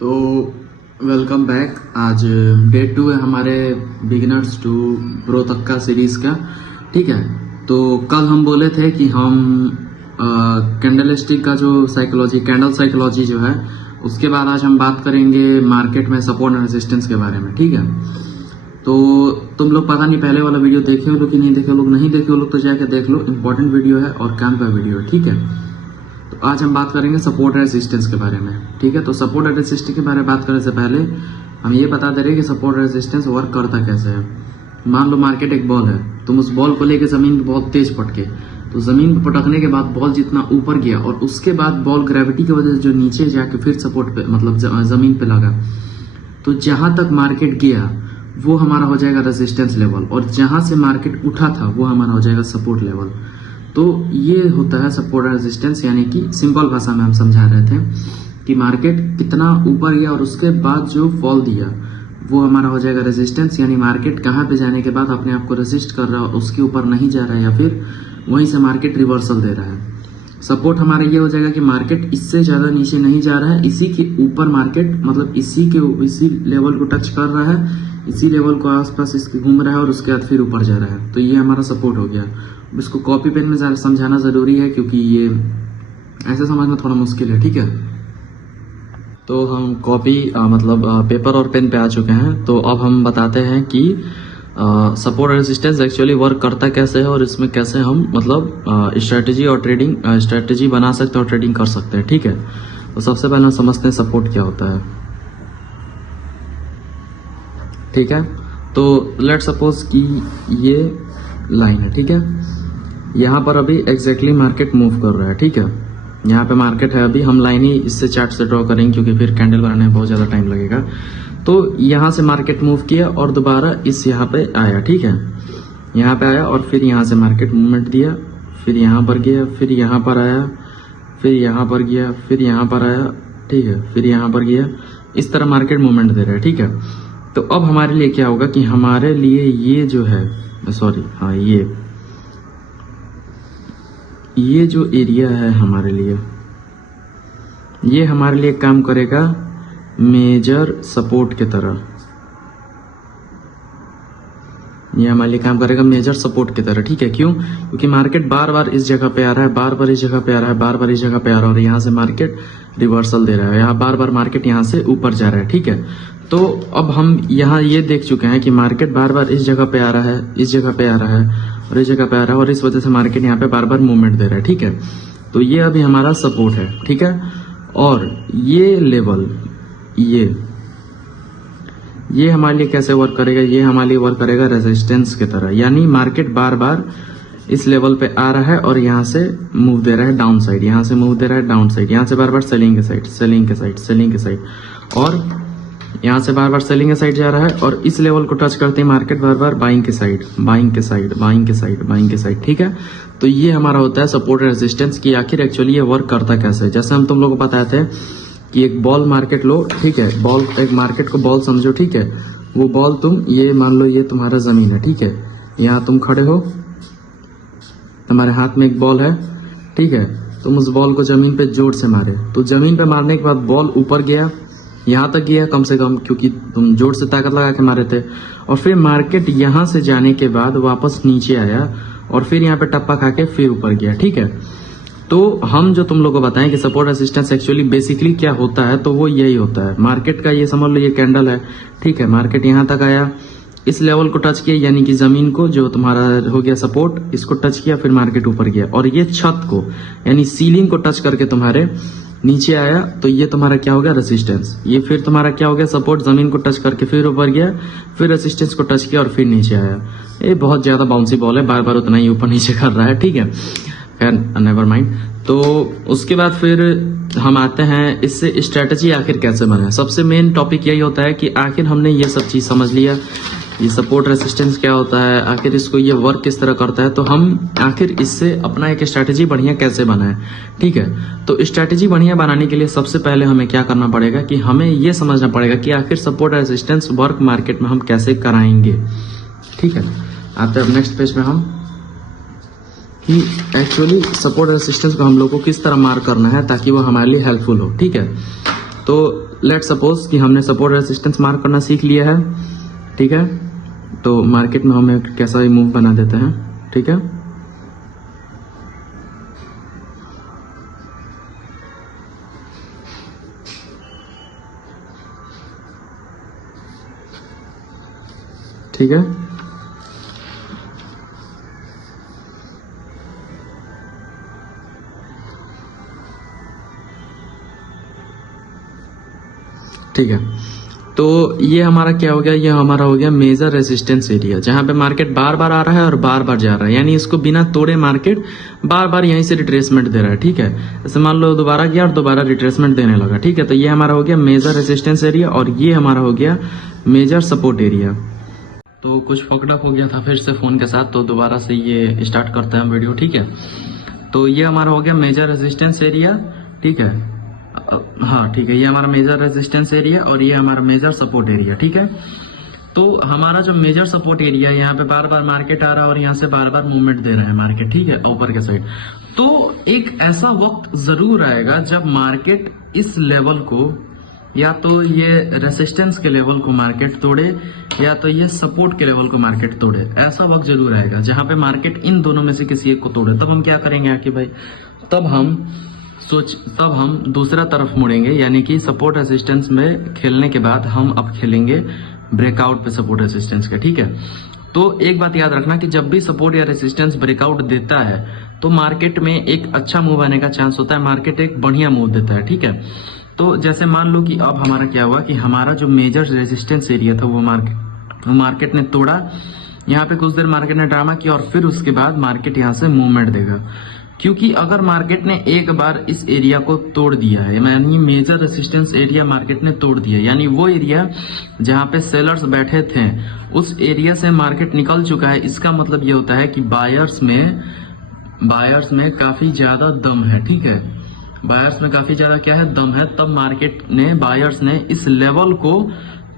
तो welcome back. आज day 2 है हमारे बिगिनर्स टू प्रो तक का सीरीज का। ठीक है, तो कल हम बोले थे कि हम कैंडलस्टिक का जो साइकोलॉजी, कैंडल साइकोलॉजी जो है, उसके बाद आज हम बात करेंगे मार्केट में सपोर्ट एंड रेजिस्टेंस के बारे में। ठीक है, तो तुम लोग पता नहीं पहले वाला वीडियो देखे हो लोग कि नहीं देखे हो, लोग नहीं देखे हो लोग तो जाके देख लो, इंपॉर्टेंट वीडियो है और काम का वीडियो है। ठीक है, तो आज हम बात करेंगे सपोर्ट एंड रेजिस्टेंस के बारे में। ठीक है, तो सपोर्ट एंड रेजिस्टेंस के बारे में बात करने से पहले हम ये बता दे रहे हैं कि सपोर्ट एंड रेजिस्टेंस वर्क करता कैसे है। मान लो मार्केट एक बॉल है, तुम उस बॉल को लेके जमीन पे बहुत तेज पटके, तो जमीन पे पटकने के बाद बॉल जितना ऊपर गया और उसके बाद बॉल ग्रेविटी की वजह से जो नीचे जाके फिर सपोर्ट पे मतलब जमीन पे लगा, तो जहां तक मार्केट गया वो हमारा हो जाएगा रेजिस्टेंस लेवल, और जहां से मार्केट उठा था वो हमारा हो जाएगा सपोर्ट लेवल। तो ये होता है सपोर्ट रेजिस्टेंस, यानी कि सिंपल भाषा में हम समझा रहे थे कि मार्केट कितना ऊपर गया और उसके बाद जो फॉल दिया वो हमारा हो जाएगा रेजिस्टेंस, यानी मार्केट कहाँ पे जाने के बाद अपने आप को रेजिस्ट कर रहा है और उसके ऊपर नहीं जा रहा है या फिर वहीं से मार्केट रिवर्सल दे रहा है। सपोर्ट हमारा ये हो जाएगा कि मार्केट इससे ज्यादा नीचे नहीं जा रहा है, इसी के ऊपर मार्केट मतलब इसी लेवल को टच कर रहा है, इसी लेवल को आसपास इसके घूम रहा है और उसके बाद फिर ऊपर जा रहा है। तो ये हमारा सपोर्ट हो गया। इसको कॉपी पेन में समझाना जरूरी है क्योंकि ये ऐसे समझना थोड़ा मुश्किल है। ठीक है, तो हम कॉपी मतलब पेपर और पेन पे आ चुके हैं। तो अब हम बताते हैं कि सपोर्ट रेजिस्टेंस एक्चुअली वर्क करता कैसे है और इसमें कैसे हम मतलब स्ट्रेटेजी और ट्रेडिंग स्ट्रेटेजी बना सकते हैं और ट्रेडिंग कर सकते हैं। ठीक है, तो सबसे पहले हम समझते हैं सपोर्ट क्या होता है। ठीक है, तो लेट सपोज कि ये लाइन है। ठीक है, यहाँ पर अभी एग्जैक्टली मार्केट मूव कर रहा है। ठीक है, यहाँ पे मार्केट है, अभी हम लाइन ही इससे चार्ट से ड्रॉ करेंगे क्योंकि फिर कैंडल बनाने में बहुत ज्यादा टाइम लगेगा। तो यहाँ से मार्केट मूव किया और दोबारा इस यहाँ पे आया। ठीक है, यहाँ पे आया और फिर यहाँ से मार्केट मूवमेंट दिया, फिर यहाँ पर गया, फिर यहाँ पर आया, फिर यहाँ पर गया, फिर यहाँ पर आया। ठीक है, फिर यहाँ पर गया, इस तरह मार्केट मूवमेंट दे रहा है। ठीक है, तो अब हमारे लिए क्या होगा कि हमारे लिए ये जो है ये जो एरिया है हमारे लिए, ये हमारे लिए काम करेगा मेजर सपोर्ट की तरह। ये हमारे लिए काम करेगा मेजर सपोर्ट की तरह। ठीक है, क्यों? क्योंकि मार्केट बार बार इस जगह पे आ रहा है, बार बार इस जगह पे आ रहा है, बार बार इस जगह पे आ रहा है और यहाँ से मार्केट रिवर्सल दे रहा है, यहाँ बार बार मार्केट यहाँ से ऊपर जा रहा है। ठीक है, तो अब हम यहाँ ये देख चुके हैं कि मार्केट बार बार इस जगह पे आ रहा है, इस जगह पे आ रहा है और इस जगह पे आ रहा है और इस वजह से मार्केट यहाँ पे बार बार मूवमेंट दे रहा है। ठीक है, तो ये अभी हमारा सपोर्ट है। ठीक है, और ये लेवल ये हमारे लिए कैसे वर्क करेगा? ये हमारे लिए वर्क करेगा रेजिस्टेंस की तरह, यानी मार्केट बार बार इस लेवल पे आ रहा है और यहाँ से मूव दे रहा है डाउन साइड, यहाँ से मूव दे रहा है डाउन साइड, यहाँ से बार बार सेलिंग के साइड, सेलिंग के साइड, सेलिंग के साइड, और यहाँ से बार बार सेलिंग के साइड जा रहा है और इस लेवल को टच करते ही मार्केट बार बार बाइंग के साइड, बाइंग के साइड, बाइंग के साइड, बाइंग के साइड। ठीक है, तो ये हमारा होता है सपोर्ट रेजिस्टेंस की आखिर एक्चुअली ये वर्क करता कैसे। जैसे हम तुम लोगों को बताए थे कि एक बॉल मार्केट लो। ठीक है, बॉल, एक मार्केट को बॉल समझो। ठीक है, वो बॉल तुम ये मान लो ये तुम्हारा जमीन है। ठीक है, यहाँ तुम खड़े हो, तुम्हारे हाथ में एक बॉल है। ठीक है, तुम उस बॉल को जमीन पे जोर से मारे, तो जमीन पे मारने के बाद बॉल ऊपर गया, यहाँ तक गया कम से कम, क्योंकि तुम जोर से ताकत लगा के मारे थे, और फिर मार्केट यहाँ से जाने के बाद वापस नीचे आया और फिर यहाँ पे टप्पा खा के फिर ऊपर गया। ठीक है, तो हम जो तुम लोगों को बताएं कि सपोर्ट रेजिस्टेंस एक्चुअली बेसिकली क्या होता है, तो वो यही होता है। मार्केट का ये समझ लो ये कैंडल है। ठीक है, मार्केट यहाँ तक आया, इस लेवल को टच किया, यानी कि जमीन को जो तुम्हारा हो गया सपोर्ट, इसको टच किया, फिर मार्केट ऊपर गया और ये छत को यानी सीलिंग को टच करके तुम्हारे नीचे आया, तो ये तुम्हारा क्या हो गया? रेजिस्टेंस। ये फिर तुम्हारा क्या हो गया? सपोर्ट, जमीन को टच करके फिर ऊपर गया, फिर रेजिस्टेंस को टच किया और फिर नीचे आया। ये बहुत ज्यादा बाउंसी बॉल है, बार बार उतना ही ऊपर नीचे कर रहा है। ठीक है, खैर नेवर माइंड। तो उसके बाद फिर हम आते हैं इससे स्ट्रेटजी आखिर कैसे बने। सबसे मेन टॉपिक यही होता है कि आखिर हमने ये सब चीज समझ लिया, ये सपोर्ट रेजिस्टेंस क्या होता है, आखिर इसको ये वर्क किस तरह करता है, तो हम आखिर इससे अपना एक स्ट्रैटेजी बढ़िया कैसे बनाएं। ठीक है, तो स्ट्रैटेजी बढ़िया बनाने के लिए सबसे पहले हमें क्या करना पड़ेगा कि हमें ये समझना पड़ेगा कि आखिर सपोर्ट रेजिस्टेंस वर्क मार्केट में हम कैसे कराएंगे। ठीक है, आते हैं नेक्स्ट पेज में हम कि एक्चुअली सपोर्ट रेजिस्टेंस को हम लोग को किस तरह मार्क करना है ताकि वो हमारे लिए हेल्पफुल हो। ठीक है, तो लेट सपोज कि हमने सपोर्ट रेजिस्टेंस मार्क करना सीख लिया है, ठीक है। तो मार्केट में हम एक कैसा ही मूव बना देते हैं, ठीक है। ठीक है, ठीक है। तो ये हमारा क्या हो गया, ये हमारा हो गया मेजर रेजिस्टेंस एरिया, जहां पे मार्केट बार बार आ रहा है और बार बार जा रहा है, यानी इसको बिना तोड़े मार्केट बार बार यहीं से रिट्रेसमेंट दे रहा है, ठीक है। जैसे मान लो दोबारा गया और दोबारा रिट्रेसमेंट देने लगा, ठीक है। तो ये हमारा हो गया मेजर रेजिस्टेंस एरिया और ये हमारा हो गया मेजर सपोर्ट एरिया। तो कुछ फकडअप हो गया था फिर से फोन के साथ, तो दोबारा से ये स्टार्ट करते हैं वीडियो, ठीक है। तो ये हमारा हो गया मेजर रेजिस्टेंस एरिया, ठीक है। हाँ ठीक है, ये हमारा मेजर रेजिस्टेंस एरिया और ये हमारा मेजर सपोर्ट एरिया, ठीक है। तो हमारा जो मेजर सपोर्ट एरिया है, यहाँ पे बार बार मार्केट आ रहा है और यहाँ से बार बार मूवमेंट दे रहा है मार्केट, ठीक है, ऊपर के साइड। तो एक ऐसा वक्त जरूर आएगा जब मार्केट इस लेवल को, या तो ये रेसिस्टेंस के लेवल को मार्केट तोड़े या तो ये सपोर्ट के लेवल को मार्केट तोड़े। ऐसा वक्त जरूर आएगा जहां पे मार्केट इन दोनों में से किसी एक को तोड़े। तब हम क्या करेंगे आके भाई, तब हम दूसरा तरफ मुड़ेंगे, यानी कि सपोर्ट रेजिस्टेंस में खेलने के बाद हम अब खेलेंगे ब्रेकआउट पे सपोर्ट रेजिस्टेंस का, ठीक है। तो एक बात याद रखना कि जब भी सपोर्ट या रेजिस्टेंस ब्रेकआउट देता है तो मार्केट में एक अच्छा मूव आने का चांस होता है, मार्केट एक बढ़िया मूव देता है, ठीक है। तो जैसे मान लो कि अब हमारा क्या हुआ कि हमारा जो मेजर रेजिस्टेंस एरिया था वो मार्केट ने तोड़ा। यहाँ पे कुछ देर मार्केट ने ड्रामा किया और फिर उसके बाद मार्केट यहाँ से मूवमेंट देगा, क्योंकि अगर मार्केट ने एक बार इस एरिया को तोड़ दिया है, यानी मेजर रेजिस्टेंस एरिया मार्केट ने तोड़ दिया, यानी वो एरिया जहां पे सेलर्स बैठे थे उस एरिया से मार्केट निकल चुका है। इसका मतलब ये होता है कि बायर्स में काफी ज्यादा दम है, ठीक है। बायर्स में काफी ज्यादा क्या है, दम है। तब बायर्स ने इस लेवल को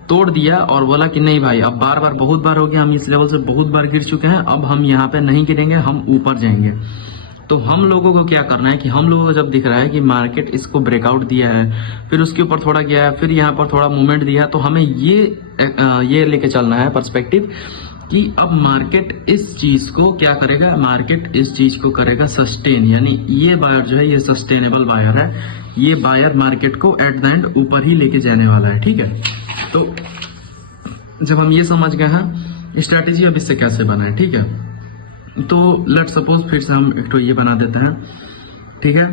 तोड़ दिया और बोला कि नहीं भाई, अब बार बार बहुत बार हो गया, हम इस लेवल से बहुत बार गिर चुके हैं, अब हम यहाँ पे नहीं गिरेंगे, हम ऊपर जाएंगे। तो हम लोगों को क्या करना है कि हम लोगों को जब दिख रहा है कि मार्केट इसको ब्रेकआउट दिया है, फिर उसके ऊपर थोड़ा गया है, फिर यहाँ पर थोड़ा मूवमेंट दिया है, तो हमें ये लेके चलना है पर्सपेक्टिव कि अब मार्केट इस चीज को क्या करेगा, मार्केट इस चीज को करेगा सस्टेन, यानी ये बायर जो है ये सस्टेनेबल बायर है, ये बायर मार्केट को एट द एंड ऊपर ही लेके जाने वाला है, ठीक है। तो जब हम ये समझ गए हैं स्ट्रेटेजी अब इससे कैसे बनाए, ठीक है। तो लेट सपोज फिर से हम एक तो ये बना देते हैं, ठीक है,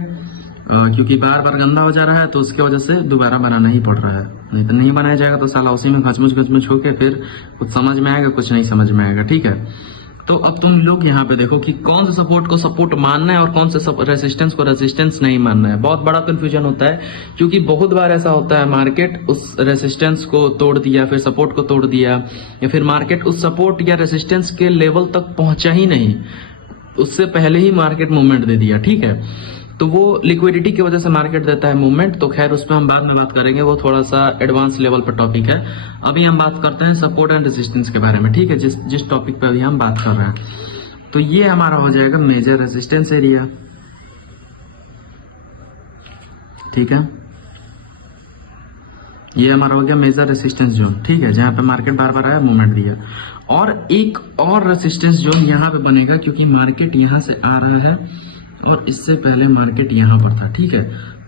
क्योंकि बार बार गंदा हो जा रहा है तो उसकी वजह से दोबारा बनाना ही पड़ रहा है, नहीं तो नहीं बनाया जाएगा तो साला उसी में घचमुच होके फिर कुछ समझ में आएगा, कुछ नहीं समझ में आएगा, ठीक है। तो अब तुम लोग यहाँ पे देखो कि कौन से सपोर्ट को सपोर्ट मानना है और कौन से रेजिस्टेंस को रेजिस्टेंस नहीं मानना है। बहुत बड़ा कंफ्यूजन होता है, क्योंकि बहुत बार ऐसा होता है मार्केट उस रेजिस्टेंस को तोड़ दिया, फिर सपोर्ट को तोड़ दिया, या फिर मार्केट उस सपोर्ट या रेजिस्टेंस के लेवल तक पहुंचा ही नहीं, उससे पहले ही मार्केट मूवमेंट दे दिया, ठीक है। तो वो लिक्विडिटी की वजह से मार्केट देता है मूवमेंट, तो खैर उस पर हम बाद में बात करेंगे, वो थोड़ा सा एडवांस लेवल पर टॉपिक है। अभी हम बात करते हैं सपोर्ट एंड रेजिस्टेंस के बारे में, ठीक है, जिस टॉपिक पे अभी हम बात कर रहे हैं। तो ये हमारा हो जाएगा मेजर रेजिस्टेंस एरिया, ठीक है। ये हमारा हो गया मेजर रेजिस्टेंस जोन, ठीक है, जहां पे मार्केट बार बार आया, मूवमेंट दिया। और एक और रेजिस्टेंस जोन यहाँ पे बनेगा, क्योंकि मार्केट यहाँ से आ रहा है और इससे पहले मार्केट यहाँ पर था, ठीक है।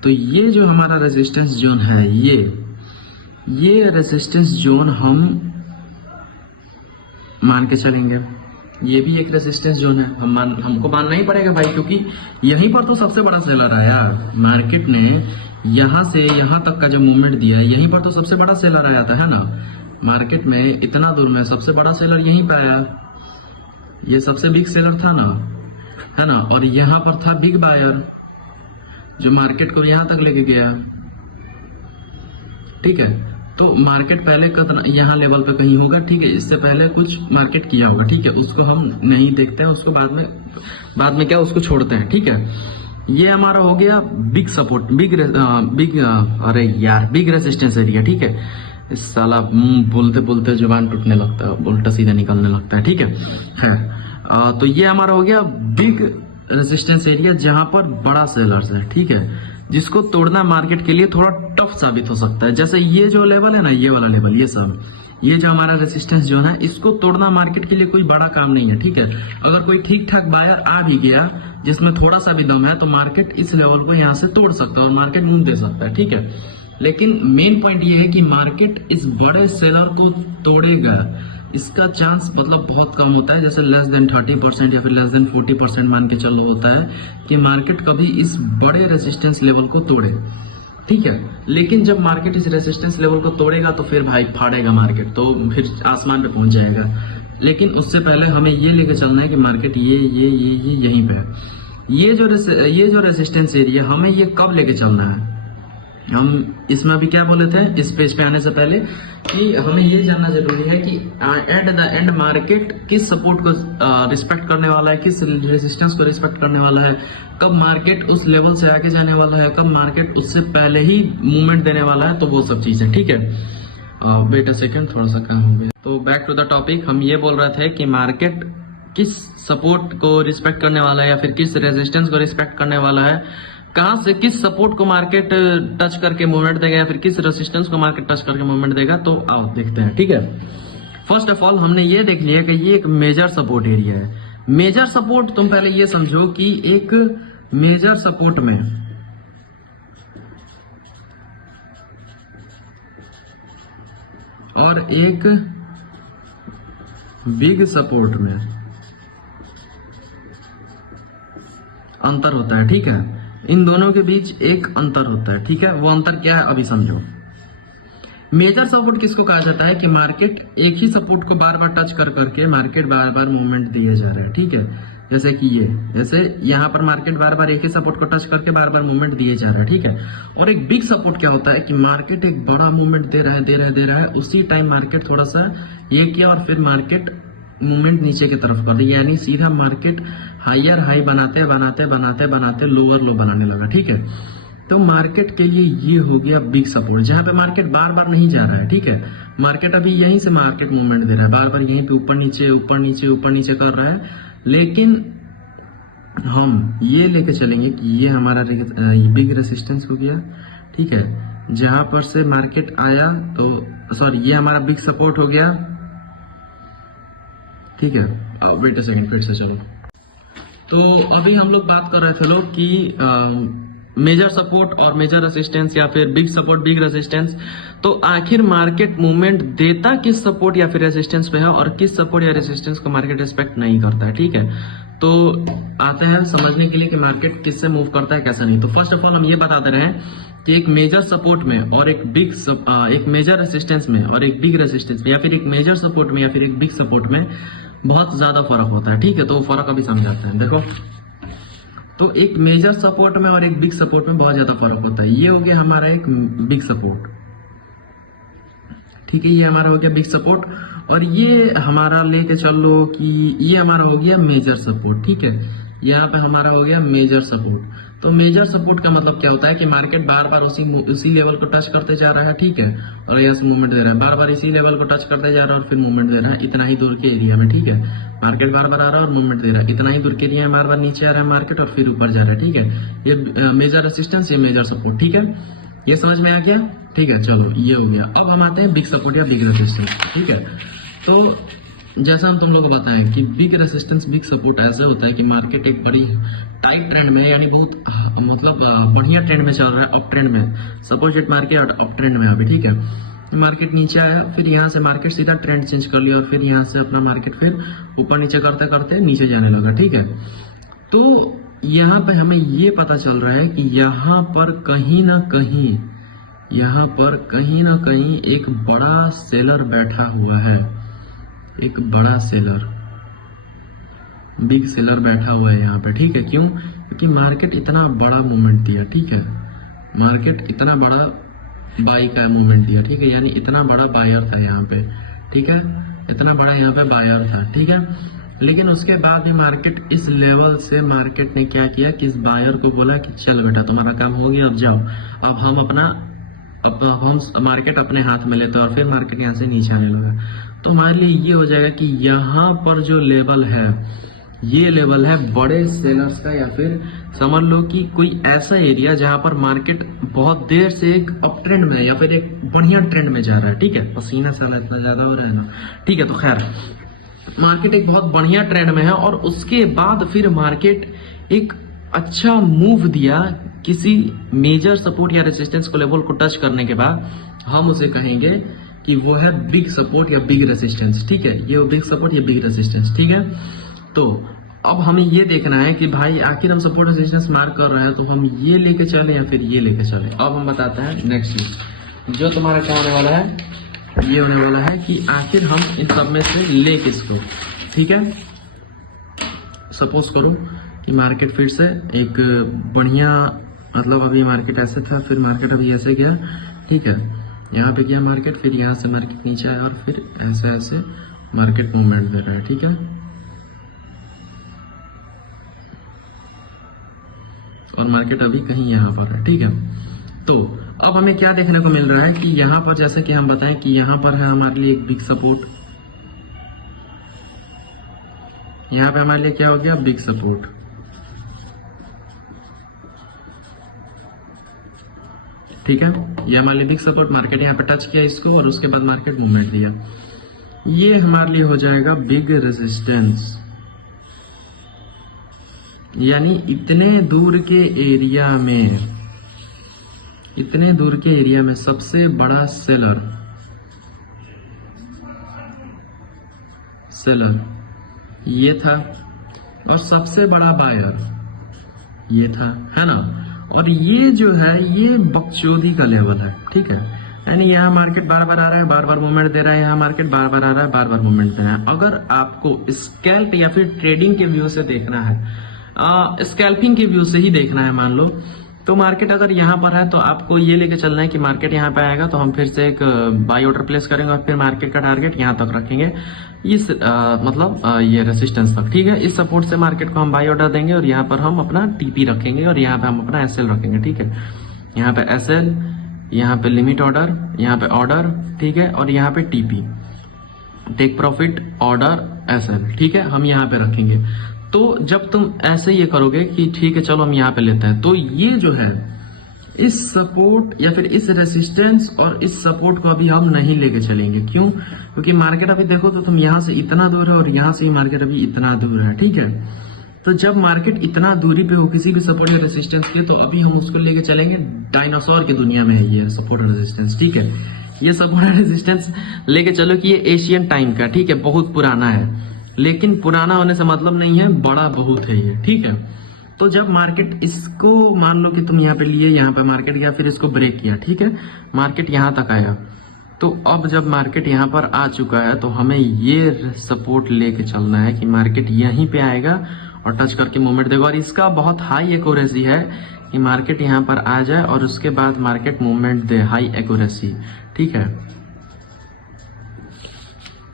तो ये जो हमारा रेजिस्टेंस जोन है, ये रेजिस्टेंस जोन हम मान के चलेंगे, ये भी एक रेजिस्टेंस जोन है, हमको मानना ही पड़ेगा भाई, क्योंकि यहीं पर तो सबसे बड़ा सेलर है यार। मार्केट ने यहाँ से यहाँ तक का जो मूवमेंट दिया है, यहीं पर तो सबसे बड़ा सेलर आया था, है ना। मार्केट में इतना दूर में सबसे बड़ा सेलर यहीं पर आया, ये सबसे बिग सेलर था ना, है ना। और यहाँ पर था बिग बायर जो मार्केट को यहाँ तक लेके गया, ठीक है। तो मार्केट पहले यहाँ लेवल पे कहीं होगा, ठीक है, इससे पहले कुछ मार्केट किया होगा, ठीक है, उसको हम नहीं देखते हैं, उसको बाद में क्या उसको छोड़ते हैं, ठीक है। ये हमारा हो गया big support, big resistance area, ठीक है। इस साला बोलते बोलते जुबान टूटने लगता है, उल्टा सीधा निकलने लगता है, ठीक है। तो ये हमारा हो गया बिग रेजिस्टेंस एरिया जहां पर बड़ा सेलर्स है, ठीक है, जिसको तोड़ना मार्केट के लिए थोड़ा टफ साबित हो सकता है। जैसे ये जो लेवल है ना, ये वाला लेवल, ये सब, ये जो हमारा रेजिस्टेंस जोन है, इसको तोड़ना मार्केट के लिए कोई बड़ा काम नहीं है, ठीक है। अगर कोई ठीक ठाक बायर आ भी गया जिसमें थोड़ा सा भी दम है, तो मार्केट इस लेवल को यहाँ से तोड़ सकता है और मार्केट मूव दे सकता है, ठीक है। लेकिन मेन पॉइंट ये है कि मार्केट इस बड़े सेलर को तोड़ेगा, इसका चांस मतलब बहुत कम होता है। जैसे लेस देन 30% या फिर लेस देन 40% मान के चलो होता है कि मार्केट कभी इस बड़े रेजिस्टेंस लेवल को तोड़े, ठीक है। लेकिन जब मार्केट इस रेजिस्टेंस लेवल को तोड़ेगा तो फिर भाई फाड़ेगा मार्केट, तो फिर आसमान पे पहुंच जाएगा। लेकिन उससे पहले हमें ये लेके चलना है कि मार्केट ये यहीं पे है। ये जो रेजिस्टेंस एरिया, हमें ये कब लेके चलना है? हम इसमें अभी क्या बोले थे इस पेज पे आने से पहले, कि हमें ये जानना जरूरी है कि एट द एंड मार्केट किस सपोर्ट को रिस्पेक्ट करने वाला है, किस रेजिस्टेंस को रिस्पेक्ट करने वाला है, कब मार्केट उस लेवल से आगे जाने वाला है, कब मार्केट उससे पहले ही मूवमेंट देने वाला है, तो वो सब चीजें, ठीक है। वेट अ सेकंड, थोड़ा सा काम हो गया। तो बैक टू द टॉपिक, हम ये बोल रहे थे कि मार्केट किस सपोर्ट को रिस्पेक्ट करने वाला है या फिर किस रेजिस्टेंस को रिस्पेक्ट करने वाला है, कहां से किस सपोर्ट को मार्केट टच करके मूवमेंट देगा या फिर किस रेजिस्टेंस को मार्केट टच करके मूवमेंट देगा। तो आओ देखते हैं, ठीक है। फर्स्ट ऑफ ऑल हमने ये देख लिया कि ये एक मेजर सपोर्ट एरिया है। मेजर सपोर्ट, तुम पहले ये समझो कि एक मेजर सपोर्ट में और एक बिग सपोर्ट में अंतर होता है, ठीक है। इन दोनों के बीच एक अंतर होता है, ठीक है। वो अंतर क्या है अभी समझो। मेजर सपोर्ट किसको कहा जाता है कि मार्केट एक ही सपोर्ट को बार बार टच कर करके मार्केट बार बार मूवमेंट दिए जा रहा है, ठीक है। जैसे कि जैसे यहाँ पर मार्केट बार बार एक ही सपोर्ट को टच करके बार बार मूवमेंट दिए जा रहा है, ठीक है। और एक बिग सपोर्ट क्या होता है कि मार्केट एक बड़ा मूवमेंट दे रहा है, उसी टाइम मार्केट थोड़ा सा ये किया और फिर मार्केट मूवमेंट नीचे की तरफ कर दी, यानी सीधा मार्केट हायर हाई बनाते लोअर लो बनाने लगा, ठीक है। तो मार्केट के लिए ये हो गया बिग सपोर्ट, जहां पे मार्केट बार बार नहीं जा रहा है, ठीक है। मार्केट अभी यहीं से मार्केट मूवमेंट दे रहा है, बार बार यहीं पे ऊपर नीचे कर रहा है। लेकिन हम ये लेके चलेंगे कि ये हमारा बिग रेजिस्टेंस हो गया, ठीक है। जहां पर से मार्केट आया तो सॉरी, ये हमारा बिग सपोर्ट हो गया, ठीक है। वेट अ सेकंड, फिर से चलो। तो अभी हम लोग बात कर रहे थे लोग कि मेजर सपोर्ट और मेजर रेजिस्टेंस या फिर बिग सपोर्ट बिग रेजिस्टेंस, तो आखिर मार्केट मूवमेंट देता किस सपोर्ट या फिर रेजिस्टेंस पे है और किस सपोर्ट या रेजिस्टेंस को मार्केट रिस्पेक्ट नहीं करता है, ठीक है। तो आते हैं समझने के लिए कि मार्केट किससे मूव करता है कैसा नहीं। तो फर्स्ट ऑफ ऑल हम ये बता दे रहे हैं कि एक मेजर सपोर्ट में और एक मेजर रेजिस्टेंस में और एक बिग रेजिस्टेंस में या फिर एक मेजर सपोर्ट में या फिर एक बिग सपोर्ट में बहुत ज्यादा फर्क होता है, ठीक है। तो वो फर्क अभी समझाते हैं। देखो, तो एक मेजर सपोर्ट में और एक बिग सपोर्ट में बहुत ज्यादा फर्क होता है। ये हो गया हमारा एक बिग सपोर्ट, ठीक है। ये हमारा हो गया बिग सपोर्ट और ये हमारा लेके चल लो कि ये हमारा हो गया मेजर सपोर्ट, ठीक है। यहाँ पे हमारा हो गया मेजर सपोर्ट। तो मेजर सपोर्ट का मतलब क्या होता है कि मार्केट बार बार उसी लेवल को टच करते जा रहा है, ठीक है, और यस मूवमेंट दे रहा है, बार बार इसी लेवल को टच करते जा रहा है और फिर मूवमेंट दे रहा है इतना ही दूर के एरिया में, ठीक है। मार्केट बार बार आ रहा है और मूवमेंट दे रहा है इतना ही दूर के एरिया में, बार बार नीचे आ रहा है मार्केट और फिर ऊपर जा रहा है, ठीक है। ये मेजर रेजिस्टेंस, ये मेजर सपोर्ट, ठीक है। ये समझ में आ गया, ठीक है। चलो, ये हो गया। अब हम आते हैं बिग सपोर्ट या बिग रेजिस्टेंस, ठीक है। तो जैसा हम तुम लोग को बताएं कि बिग रेजिस्टेंस बिग सपोर्ट ऐसा होता है कि मार्केट एक बड़ी टाइट ट्रेंड में यानी बहुत मतलब बढ़िया ट्रेंड में चल रहा है, अप ट्रेंड में। Suppose it market up trend में अभी, ठीक है। मार्केट नीचे आया, फिर यहाँ से मार्केट सीधा ट्रेंड चेंज कर लिया और फिर यहाँ से अपना मार्केट फिर ऊपर नीचे करते करते नीचे जाने लगा, ठीक है। तो यहाँ पे हमें ये पता चल रहा है कि यहाँ पर कहीं ना कहीं एक बड़ा सेलर बैठा हुआ है, एक बड़ा सेलर, बिग सेलर बैठा हुआ है यहाँ पे, ठीक है। क्यों? क्योंकि मार्केट इतना बड़ा मूवमेंट दिया, ठीक है। मार्केट इतना बड़ा बाई का मूवमेंट दिया, ठीक है, यानी इतना बड़ा बायर था यहाँ पे, ठीक है, इतना बड़ा यहाँ पे बायर था, ठीक है। लेकिन उसके बाद भी मार्केट इस लेवल से मार्केट ने क्या किया कि इस बायर को बोला कि चल बेटा तुम्हारा काम हो गया, अब जाओ, अब हम मार्केट अपने हाथ में लेते और फिर मार्केट यहाँ से नीचे आने लगा। तो हमारे लिए ये हो जाएगा कि यहाँ पर जो लेवल है ये लेवल है बड़े सेलर्स का, या फिर समझ लो कि कोई ऐसा एरिया जहां पर मार्केट बहुत देर से एक अप ट्रेंड में है या फिर एक बढ़िया ट्रेंड में जा रहा है। ठीक है, पसीना साला इतना ज्यादा हो रहा है ना। ठीक है, तो खैर मार्केट एक बहुत बढ़िया ट्रेंड में है और उसके बाद फिर मार्केट एक अच्छा मूव दिया किसी मेजर सपोर्ट या रेजिस्टेंस को लेवल को टच करने के बाद, हम उसे कहेंगे कि वो है बिग सपोर्ट या बिग रेजिस्टेंस। ठीक है, ये बिग सपोर्ट या बिग रेजिस्टेंस। ठीक है, तो अब हमें ये देखना है कि भाई आखिर हम सपोर्ट रेजिस्टेंस मार्क कर रहे हैं तो हम ये लेके चले या फिर ये लेके चले। अब हम बताते हैं नेक्स्ट चीज, जो तुम्हारा क्या होने वाला है, ये होने वाला है कि आखिर हम इन सब में से ले किसको। ठीक है, सपोज करो कि मार्केट फिर से एक बढ़िया, मतलब अभी मार्केट ऐसे था, फिर मार्केट अभी ऐसे गया। ठीक है, यहाँ पे गया मार्केट, फिर यहाँ से मार्केट नीचे आया और फिर ऐसे ऐसे मार्केट मूवमेंट दे रहा है। ठीक है, और मार्केट अभी कहीं यहाँ पर है। ठीक है, तो अब हमें क्या देखने को मिल रहा है कि यहाँ पर जैसे कि हम बताएं कि यहाँ पर है हमारे लिए एक बिग सपोर्ट, यहाँ पे हमारे लिए क्या हो गया, बिग सपोर्ट। ठीक है, ये हमारे लिए बिग सपोर्ट, मार्केट यहाँ पे टच किया इसको और उसके बाद मार्केट मूवमेंट दिया। ये हमारे लिए हो जाएगा बिग रेजिस्टेंस, यानी इतने दूर के एरिया में, इतने दूर के एरिया में सबसे बड़ा सेलर ये था और सबसे बड़ा बायर ये था, है ना। और ये जो है ये बकचोदी का लेवल है। ठीक है, यानी यहाँ मार्केट बार बार आ रहा है, बार बार मूवमेंट दे रहा है, यहाँ मार्केट बार बार आ रहा है, बार बार मूवमेंट दे रहा है। अगर आपको स्कैल्प या फिर ट्रेडिंग के व्यू से देखना है, स्कैल्पिंग के व्यू से ही देखना है मान लो, तो मार्केट अगर यहाँ पर है तो आपको ये लेके चलना है कि मार्केट यहाँ पे आएगा तो हम फिर से एक बाई ऑर्डर प्लेस करेंगे और फिर मार्केट का टारगेट यहाँ तक रखेंगे, इस ये रेसिस्टेंस तक। ठीक है, इस सपोर्ट से मार्केट को हम बाई ऑर्डर देंगे और यहाँ पर हम अपना टीपी रखेंगे और यहाँ पे हम अपना एसएल रखेंगे। ठीक है, यहाँ पे एसएल, यहाँ पे लिमिट ऑर्डर, यहाँ पे ऑर्डर। ठीक है, और यहाँ पे TP, take profit, order, SL. ठीक है, हम यहाँ पे रखेंगे। तो जब तुम ऐसे ये करोगे कि ठीक है चलो हम यहाँ पे लेते हैं, तो ये जो है इस सपोर्ट या फिर इस रेसिस्टेंस और इस सपोर्ट को अभी हम नहीं लेके चलेंगे। क्यों? क्योंकि मार्केट अभी देखो तो तुम यहाँ से इतना दूर है और यहाँ से मार्केट अभी इतना दूर है। ठीक है, तो जब मार्केट इतना दूरी पे हो किसी भी सपोर्ट या रेसिस्टेंस के, तो अभी हम उसको लेके चलेंगे, डायनासोर की दुनिया में है ये सपोर्ट और रेजिस्टेंस। ठीक है, ये सपोर्ट और रेजिस्टेंस लेके चलो कि ये एशियन टाइम का, ठीक है, बहुत पुराना है, लेकिन पुराना होने से मतलब नहीं है, बड़ा बहुत है ये। ठीक है, तो जब मार्केट इसको मान लो कि तुम यहाँ पे लिए, यहाँ पे मार्केट गया, फिर इसको ब्रेक किया। ठीक है, मार्केट यहाँ तक आया, तो अब जब मार्केट यहाँ पर आ चुका है तो हमें ये सपोर्ट लेके चलना है कि मार्केट यहीं पे आएगा और टच करके मूवमेंट देगा। और इसका बहुत हाई एक्यूरेसी है कि मार्केट यहाँ पर आ जाए और उसके बाद मार्केट मूवमेंट दे, हाई एक्यूरेसी। ठीक है,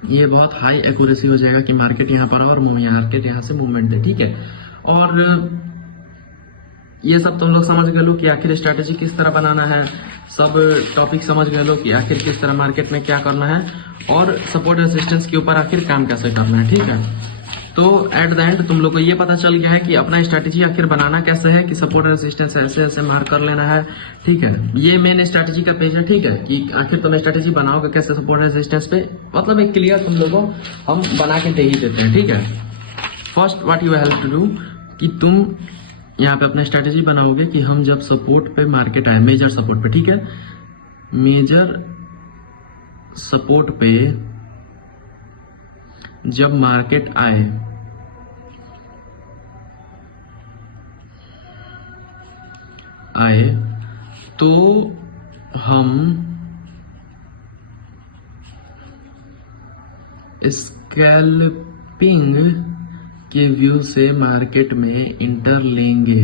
ये बहुत हाई एक्यूरेसी हो जाएगा कि मार्केट यहाँ पर और मार्केट यहाँ से मूवमेंट दे। ठीक है, और ये सब तुम लोग समझ गए लो कि आखिर स्ट्रैटेजी किस तरह बनाना है, सब टॉपिक समझ गए लो कि आखिर किस तरह मार्केट में क्या करना है और सपोर्ट रेजिस्टेंस के ऊपर आखिर काम कैसे करना है। ठीक है, तो एट द एंड तुम लोग को ये पता चल गया है कि अपना स्ट्रैटेजी आखिर बनाना कैसे है, कि सपोर्ट रेजिस्टेंस ऐसे ऐसे मार्क कर लेना है। ठीक है, ये मेन स्ट्रैटेजी का पेज है। ठीक है, कि आखिर तुम स्ट्रैटेजी बनाओगे कैसे सपोर्ट रेजिस्टेंस पे, मतलब एक क्लियर तुम लोगों को हम बना के दे ही देते हैं। ठीक है, first what you have to do कि तुम यहाँ पे अपना स्ट्रैटेजी बनाओगे कि हम जब सपोर्ट पे मार्केट आए, मेजर सपोर्ट पे, ठीक है, मेजर सपोर्ट पे जब मार्केट आए तो हम स्कैल्पिंग के व्यू से मार्केट में इंटर लेंगे।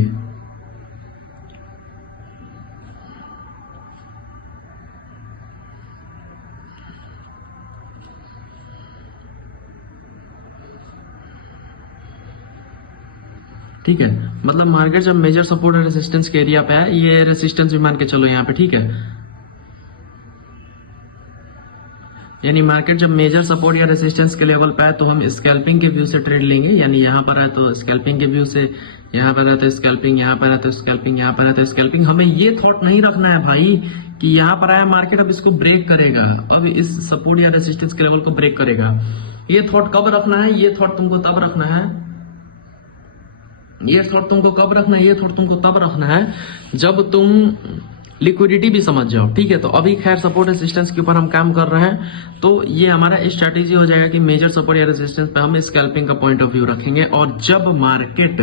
ठीक है, मतलब मार्केट जब मेजर सपोर्ट और रेजिस्टेंस के एरिया पे है, ये रेजिस्टेंस भी मान के चलो यहाँ पे। ठीक है, यानी मार्केट जब मेजर सपोर्ट या रेजिस्टेंस के लेवल पे आए तो हम स्कैल्पिंग के व्यू से ट्रेड लेंगे। यानी यहाँ पर आए तो स्कैल्पिंग के व्यू से, यहाँ पर आए तो स्कैल्पिंग, यहाँ पर आए तो स्कैल्पिंग, यहाँ पर आए तो स्कैल्पिंग। हमें ये थॉट नहीं रखना है भाई कि यहाँ पर आया मार्केट अब इसको ब्रेक करेगा, अब इस सपोर्ट या रेजिस्टेंस के लेवल को ब्रेक करेगा। ये थॉट कब रखना है? ये थॉट तुमको तब रखना है, ये थॉट तुमको कब रखना है? ये थॉट तुमको तब रखना है जब तुम लिक्विडिटी भी समझ जाओ। ठीक है, तो अभी खैर सपोर्ट रेजिस्टेंस के ऊपर हम काम कर रहे हैं, तो ये हमारा स्ट्रेटेजी हो जाएगा कि मेजर सपोर्ट या रेजिस्टेंस पे हम स्कैल्पिंग का पॉइंट ऑफ व्यू रखेंगे। और जब मार्केट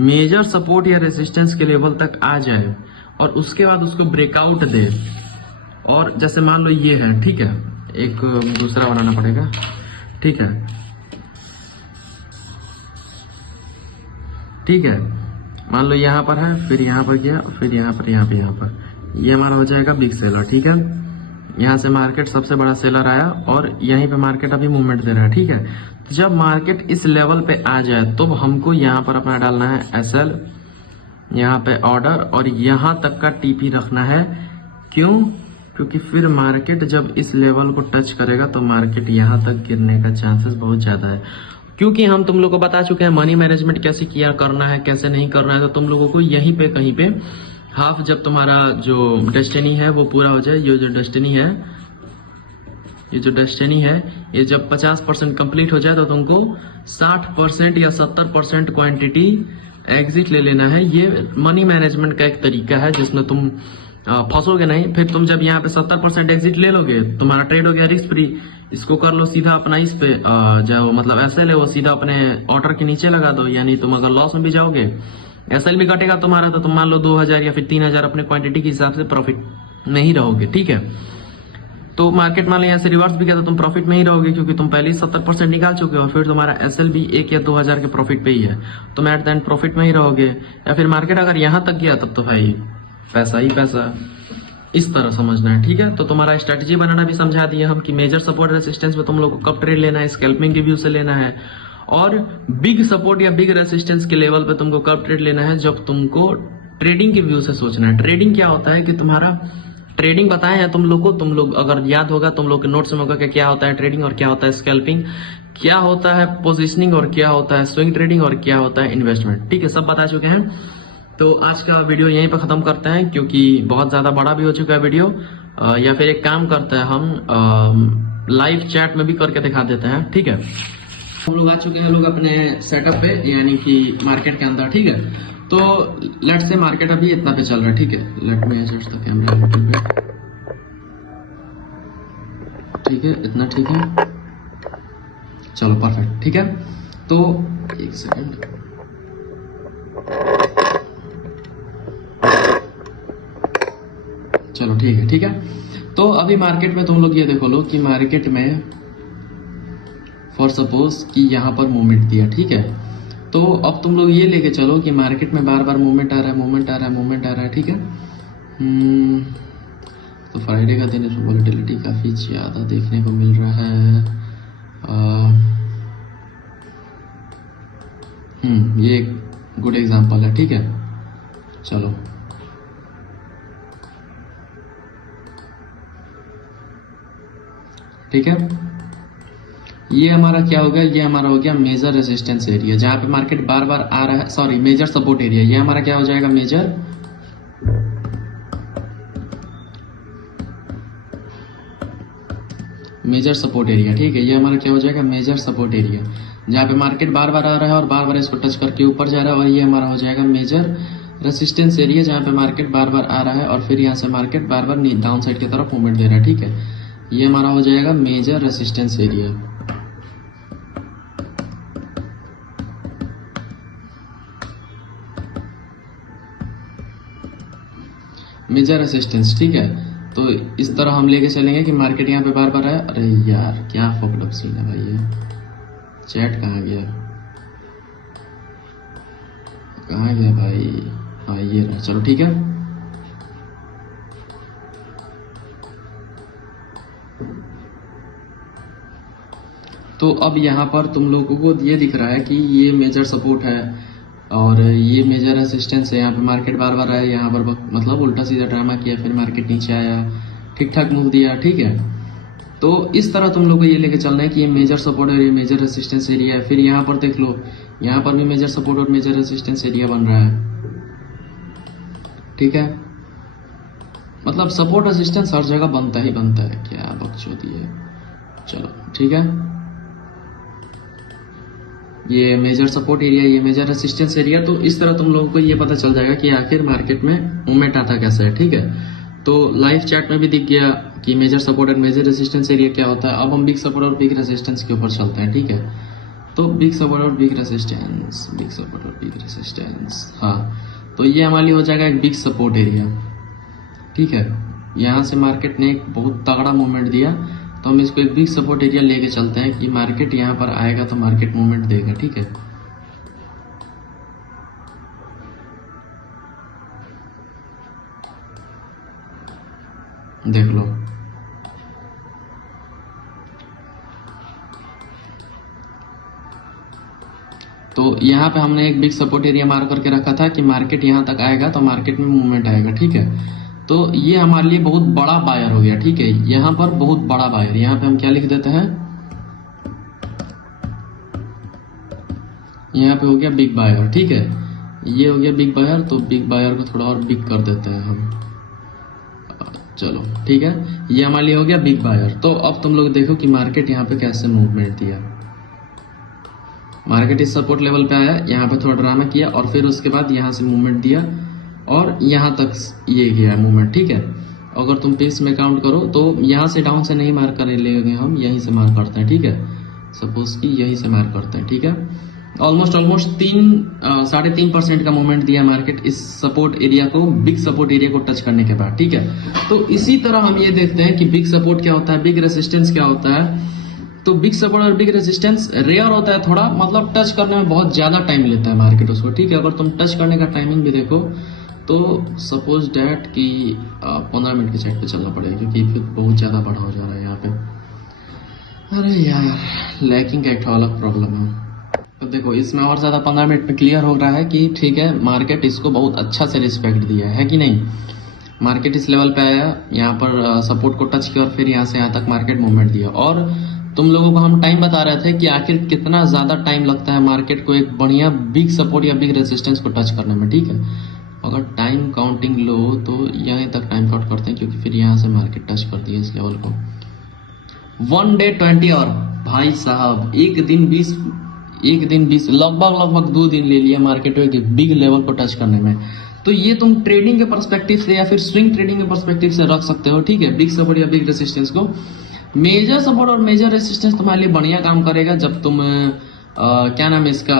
मेजर सपोर्ट या रेजिस्टेंस के लेवल तक आ जाए और उसके बाद उसको ब्रेकआउट दे, और जैसे मान लो ये है, ठीक है, एक दूसरा बनाना पड़ेगा, ठीक है, ठीक है, मान लो यहाँ पर है, फिर यहाँ पर गया, फिर यहाँ पर, यहाँ पे, यहाँ पर, ये हमारा हो जाएगा बिग सेलर। ठीक है, यहाँ से मार्केट सबसे बड़ा सेलर आया और यहीं पे मार्केट अभी मूवमेंट दे रहा है। ठीक है, तो जब मार्केट इस लेवल पे आ जाए तो हमको यहाँ पर अपना डालना है एसएल, यहाँ पे ऑर्डर, और यहाँ तक का टीपी रखना है। क्यों? क्योंकि फिर मार्केट जब इस लेवल को टच करेगा तो मार्केट यहाँ तक गिरने का चांसेस बहुत ज्यादा है। क्योंकि हम तुम लोग को बता चुके हैं मनी मैनेजमेंट कैसे किया करना है, कैसे नहीं करना है, तो तुम लोगों को यहीं पे कहीं पे हाफ, जब तुम्हारा जो डेस्टिनी है वो पूरा हो जाए, ये जो डेस्टिनी है, ये जो डेस्टिनी है, ये जब 50% कंप्लीट हो जाए तो तुमको 60% या 70% क्वांटिटी एग्जिट ले लेना है। ये मनी मैनेजमेंट का एक तरीका है जिसमें तुम फंसोगे नहीं। फिर तुम जब यहाँ पे 70% एग्जिट ले लोगे, तुम्हारा ट्रेड हो गया रिस्क फ्री। इसको कर लो सीधा अपना इस पे जाओ, मतलब ऐसे ले वो सीधा अपने ऑर्डर के नीचे लगा दो। यानी तुम अगर लॉस में भी जाओगे, एसएल भी कटेगा तुम्हारा, तो तुम मान लो 2000 या फिर 3000 अपने क्वांटिटी के हिसाब से प्रॉफिट में ही रहोगे। ठीक है, तो मार्केट मान लो यहाँ से रिवर्स भी गया तो तुम प्रॉफिट में ही रहोगे, क्योंकि तुम पहले ही 70% निकाल चुके हो, फिर तुम्हारा एसएल भी 1 या 2000 के प्रॉफिट पे ही है, तुम एट द एंड प्रॉफिट में ही रहोगे। या फिर मार्केट अगर यहाँ तक गया तब तो भाई पैसा ही पैसा, इस तरह समझना है। ठीक है, तो तुम्हारा स्ट्रेटजी बनाना भी समझा दिया हम कि मेजर सपोर्ट रेजिस्टेंस पे तुम लोग को कब ट्रेड लेना है, स्कैल्पिंग के व्यू से लेना है, और बिग सपोर्ट या बिग रेजिस्टेंस के लेवल पे तुमको कब ट्रेड लेना है, जब तुमको ट्रेडिंग के व्यू से सोचना है। ट्रेडिंग क्या होता है कि तुम्हारा ट्रेडिंग बताया है तुम लोग को, तुम लोग अगर याद होगा, तुम लोग के नोट्स में होगा कि क्या होता है ट्रेडिंग और क्या होता है स्कैल्पिंग, क्या होता है पोजिशनिंग और क्या होता है स्विंग ट्रेडिंग और क्या होता है इन्वेस्टमेंट। ठीक है, सब बता चुके हैं। तो आज का वीडियो यहीं पर खत्म करते हैं, क्योंकि बहुत ज्यादा बड़ा भी हो चुका है वीडियो। या फिर एक काम करते हैं, हम लाइव चैट में भी करके दिखा देते हैं। ठीक है, हम लोग आ चुके हैं लोग अपने सेटअप पे, यानी कि मार्केट के अंदर। ठीक है, तो लेट से मार्केट अभी इतना पे चल रहा है। ठीक है, let me adjust the camera. ठीक है, इतना ठीक है, चलो परफेक्ट। ठीक है, तो एक सेकंड, चलो ठीक है। ठीक है, तो अभी मार्केट में तुम लोग ये देखो लो कि मार्केट में फॉर सपोज कि यहाँ पर मूवमेंट दिया। ठीक है, तो अब तुम लोग ये लेके चलो कि मार्केट में बार बार मूवमेंट आ रहा है, मूवमेंट आ रहा है, मूवमेंट आ रहा है। ठीक है, तो फ्राइडे का दिन इसमें वॉलेटिलिटी काफी ज्यादा देखने को मिल रहा है। ये एक गुड एग्जांपल है। ठीक है, चलो ठीक है, ये हमारा क्या हो गया, ये हमारा हो गया मेजर रेजिस्टेंस एरिया, जहां पे मार्केट बार बार आ रहा है, सॉरी मेजर सपोर्ट एरिया। ये हमारा क्या हो जाएगा, मेजर सपोर्ट एरिया। ठीक है, ये हमारा क्या हो जाएगा, मेजर सपोर्ट एरिया, जहां पे मार्केट बार बार आ रहा है और बार बार इसको टच करके ऊपर जा रहा है। और ये हमारा हो जाएगा मेजर रेजिस्टेंस एरिया, जहां पे मार्केट बार बार आ रहा है और फिर यहाँ से मार्केट बार बार डाउन साइड की तरफ मूवमेंट दे रहा है। ठीक है, ये हमारा हो जाएगा major resistance area. Major resistance. ठीक है, तो इस तरह हम लेके चलेंगे कि मार्केट यहाँ पे बार बार है। अरे यार क्या फॉकड अप सीन है भाई, ये चैट कहाँ गया, कहाँ गया भाई? हाँ ये रहा, चलो ठीक है। तो अब यहाँ पर तुम लोगों को ये दिख रहा है कि ये मेजर सपोर्ट है और ये मेजर रेजिस्टेंस है। यहाँ पे मार्केट बार बार आया, यहाँ पर मतलब उल्टा सीधा ड्रामा किया, फिर मार्केट नीचे आया, ठीक ठाक मूव दिया। ठीक है, तो इस तरह तुम लोग को ये लेके चलना है कि ये मेजर सपोर्ट और ये मेजर रेसिस्टेंस एरिया है। फिर यहाँ पर देख लो, यहाँ पर भी मेजर सपोर्ट और मेजर रेसिस्टेंस एरिया बन रहा है, ठीक है। मतलब सपोर्ट रेसिस्टेंस हर जगह बनता ही बनता है, क्या बकचोदी है। चलो ठीक है, ये मेजर सपोर्ट एरिया, ये मेजर रेसिस्टेंस एरिया। तो इस तरह तुम लोगों को ये पता चल जाएगा कि आखिर मार्केट में मूवमेंट आता कैसा है, ठीक है। तो लाइव चैट में भी दिख गया कि मेजर सपोर्ट और मेजर रेसिस्टेंस एरिया क्या होता है। अब हम बिग सपोर्ट और बिग रेसिस्टेंस के ऊपर चलते हैं, ठीक है। तो बिग सपोर्ट और बिग रेसिस्टेंस, बिग सपोर्ट और बिग रेसिस्टेंस, हाँ। तो ये हमारे लिए हो जाएगा एक बिग सपोर्ट एरिया, ठीक है। यहाँ से मार्केट ने एक बहुत तगड़ा मूवमेंट दिया, तो हम इसको एक बिग सपोर्ट एरिया लेके चलते हैं कि मार्केट यहाँ पर आएगा तो मार्केट मूवमेंट देगा, ठीक है। देख लो, तो यहाँ पे हमने एक बिग सपोर्ट एरिया मार्क करके रखा था कि मार्केट यहाँ तक आएगा तो मार्केट में मूवमेंट आएगा, ठीक है। तो ये हमारे लिए बहुत बड़ा बायर हो गया, ठीक है। यहाँ पर बहुत बड़ा बायर, यहाँ पे हम क्या लिख देते हैं, यहाँ पे हो गया बिग बायर, ठीक है। ये हो गया बिग बायर, तो बिग बायर को थोड़ा और बिग कर देते हैं हम, चलो ठीक है। ये हमारे लिए हो गया बिग बायर। तो अब तुम लोग देखो कि मार्केट यहाँ पे कैसे मूवमेंट दिया। मार्केट इस सपोर्ट लेवल पे आया, यहाँ पे थोड़ा ड्रामा किया और फिर उसके बाद यहाँ से मूवमेंट दिया और यहाँ तक ये गया मूवमेंट, ठीक है। अगर तुम पेस में काउंट करो तो यहाँ से डाउन से नहीं मार्क करने लेंगे, हम यहीं से मार्क करते हैं, ठीक है। सपोज कि यहीं से मार्क करते हैं, ठीक है। ऑलमोस्ट 3.5% का मूवमेंट दिया मार्केट इस सपोर्ट एरिया को, बिग सपोर्ट एरिया को टच करने के बाद, ठीक है। तो इसी तरह हम ये देखते हैं कि बिग सपोर्ट क्या होता है, बिग रेसिस्टेंस क्या होता है। तो बिग सपोर्ट और बिग रेसिस्टेंस रेयर होता है थोड़ा, मतलब टच करने में बहुत ज्यादा टाइम लेता है मार्केट उसको, ठीक है। अगर तुम टच करने का टाइमिंग भी देखो तो सपोज डैट कि 15 मिनट की साइड पे चलना पड़ेगा, क्योंकि फिर बहुत ज्यादा बड़ा हो जा रहा है यहाँ पे। अरे यार, लैकिंग का एक अलग प्रॉब्लम है। तो देखो इसमें और ज्यादा 15 मिनट में क्लियर हो रहा है कि ठीक है, मार्केट इसको बहुत अच्छा से रिस्पेक्ट दिया है कि नहीं। मार्केट इस लेवल पे आया, यहाँ पर सपोर्ट को टच किया और फिर यहाँ से यहाँ तक मार्केट मूवमेंट दिया। और तुम लोगों को हम टाइम बता रहे थे कि आखिर कितना ज्यादा टाइम लगता है मार्केट को एक बढ़िया बिग सपोर्ट या बिग रेजिस्टेंस को टच करने में, ठीक है। अगर टाइम काउंटिंग लो तो यहीं तक टाइम काउंट करते हैं, क्योंकि फिर यहाँ से मार्केट टच करती है इस लेवल को। 1 day 20 और भाई साहब एक दिन 20 लगभग 2 दिन ले लिया मार्केट को एक बिग लेवल को टच करने में। तो ये तुम ट्रेडिंग के पर्सपेक्टिव से या फिर स्विंग ट्रेडिंग के पर्सपेक्टिव से रख सकते हो, ठीक है, बिग सपोर्ट या बिग रेसिस्टेंस को। मेजर सपोर्ट और मेजर रेसिस्टेंस तुम्हारे लिए बढ़िया काम करेगा जब तुम क्या नाम है इसका,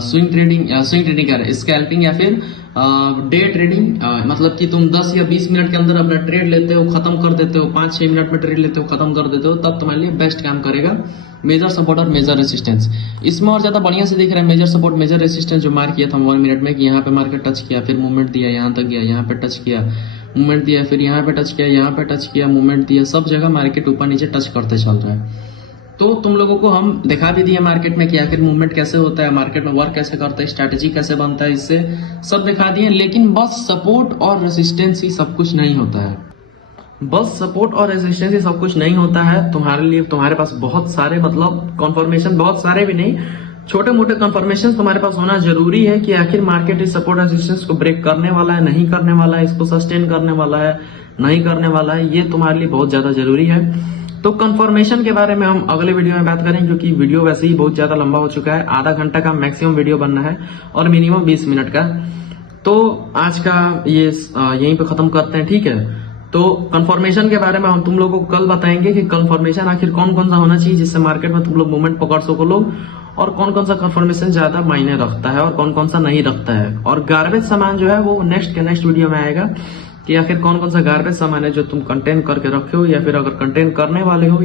स्विंग ट्रेडिंग कर रहे, स्कैल्पिंग या फिर डे ट्रेडिंग, मतलब कि तुम 10 या 20 मिनट के अंदर अपना ट्रेड लेते हो, खत्म कर देते हो, 5-6 मिनट में ट्रेड लेते हो, खत्म कर देते हो, तब तुम्हारे लिए बेस्ट काम करेगा मेजर सपोर्ट और मेजर रेसिस्टेंस। इसमें और ज्यादा बढ़िया से दिख रहा है मेजर सपोर्ट मेजर रेसिस्टेंस जो मार्क किया था 1 मिनट में, कि यहाँ पे मार्केट टच किया, फिर मूवमेंट दिया, यहाँ तक गया, यहाँ पे टच किया, मूवमेंट दिया, फिर यहाँ पे टच किया, यहाँ पे टच किया, मूवमेंट दिया, सब जगह मार्केट ऊपर नीचे टच करते चल रहा है। तो तुम लोगों को हम दिखा भी दिए मार्केट में कि आखिर मूवमेंट कैसे होता है, मार्केट में वर्क कैसे करता है, स्ट्रैटेजी कैसे बनता है, इससे सब दिखा दिए। लेकिन बस सपोर्ट और रेसिस्टेंस ही सब कुछ नहीं होता है, बस सपोर्ट और रेजिस्टेंस ही सब कुछ नहीं होता है। तुम्हारे लिए तुम्हारे पास बहुत सारे, मतलब कन्फर्मेशन, बहुत सारे भी नहीं, छोटे मोटे कन्फर्मेशन तुम्हारे पास होना जरूरी है कि आखिर मार्केट इस सपोर्ट रेजिस्टेंस को ब्रेक करने वाला है, नहीं करने वाला है, इसको सस्टेन करने वाला है, नहीं करने वाला है। ये तुम्हारे लिए बहुत ज्यादा जरूरी है। तो कंफर्मेशन के बारे में हम अगले वीडियो में बात करें, क्योंकि वीडियो वैसे ही बहुत ज्यादा लंबा हो चुका है, आधा घंटा का मैक्सिमम वीडियो बनना है और मिनिमम 20 मिनट का। तो आज का ये यहीं पे खत्म करते हैं, ठीक है। तो कंफर्मेशन के बारे में हम तुम लोगों को कल बताएंगे कि कंफर्मेशन आखिर कौन कौन सा होना चाहिए जिससे मार्केट में तुम लोग मूवमेंट पकड़ सको लोग, और कौन कौन सा कंफर्मेशन ज्यादा मायने रखता है और कौन कौन सा नहीं रखता है। और गार्बेज सामान जो है वो नेक्स्ट वीडियो में आएगा कि आखिर कौन कौन सा गार्बेज सामान है जो तुम कंटेन करके रखे हो, या फिर अगर कंटेन करने वाले हो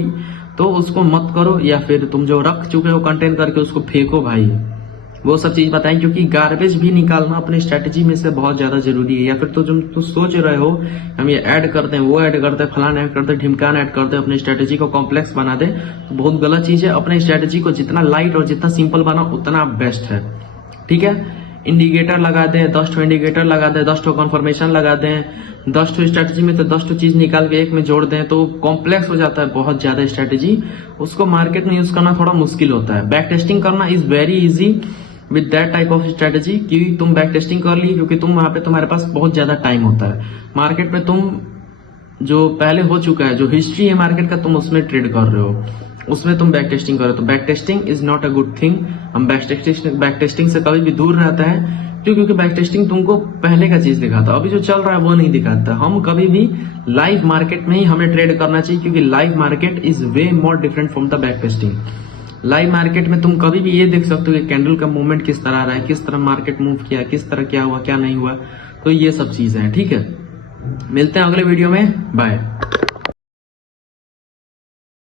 तो उसको मत करो, या फिर तुम जो रख चुके हो कंटेन करके उसको फेंको भाई। वो सब चीज बताएं, क्योंकि गार्बेज भी निकालना अपनी स्ट्रेटेजी में से बहुत ज्यादा जरूरी है। या फिर तो जो तुम सोच रहे हो हम ये ऐड करते हैं, वो ऐड करते हैं, फलान ऐड करते हैं, ढिमकान ऐड करते हैं, अपनी स्ट्रेटेजी को कॉम्प्लेक्स बना दे, तो बहुत गलत चीज है। अपने स्ट्रेटेजी को जितना लाइट और जितना सिंपल बना उतना बेस्ट है, ठीक है। इंडिकेटर लगा दें, 10 ठो इंडिकेटर लगा दें, 10 ठो कन्फर्मेशन लगा दें, 10 ठो स्ट्रेटेजी में तो 10 ठो चीज निकाल के एक में जोड़ दें तो कॉम्प्लेक्स हो जाता है बहुत ज्यादा स्ट्रेटेजी, उसको मार्केट में यूज करना थोड़ा मुश्किल होता है। बैक टेस्टिंग करना is very easy with that type of strategy, क्योंकि तुम बैक टेस्टिंग कर ली, क्योंकि तुम वहां पे तुम्हारे पास बहुत ज्यादा टाइम होता है। मार्केट में तुम जो पहले हो चुका है, जो हिस्ट्री है मार्केट का, तुम उसमें ट्रेड कर रहे हो, उसमें तुम बैक टेस्टिंग कर रहे हो। तो back testing is not a good thing. हम बैक टेस्टिंग से कभी भी दूर रहता है, क्यों? क्योंकि बैक टेस्टिंग तुमको पहले का चीज दिखाता है, अभी जो चल रहा है वो नहीं दिखाता। हम कभी भी लाइव मार्केट में ही हमें ट्रेड करना चाहिए, क्योंकि live market is way more different from the back testing. Live market में तुम कभी भी ये देख सकते हो कि कैंडल का मूवमेंट किस तरह आ रहा है, किस तरह मार्केट मूव किया, किस तरह क्या हुआ क्या नहीं हुआ, तो ये सब चीजें हैं। ठीक है, मिलते हैं अगले वीडियो में, बाय।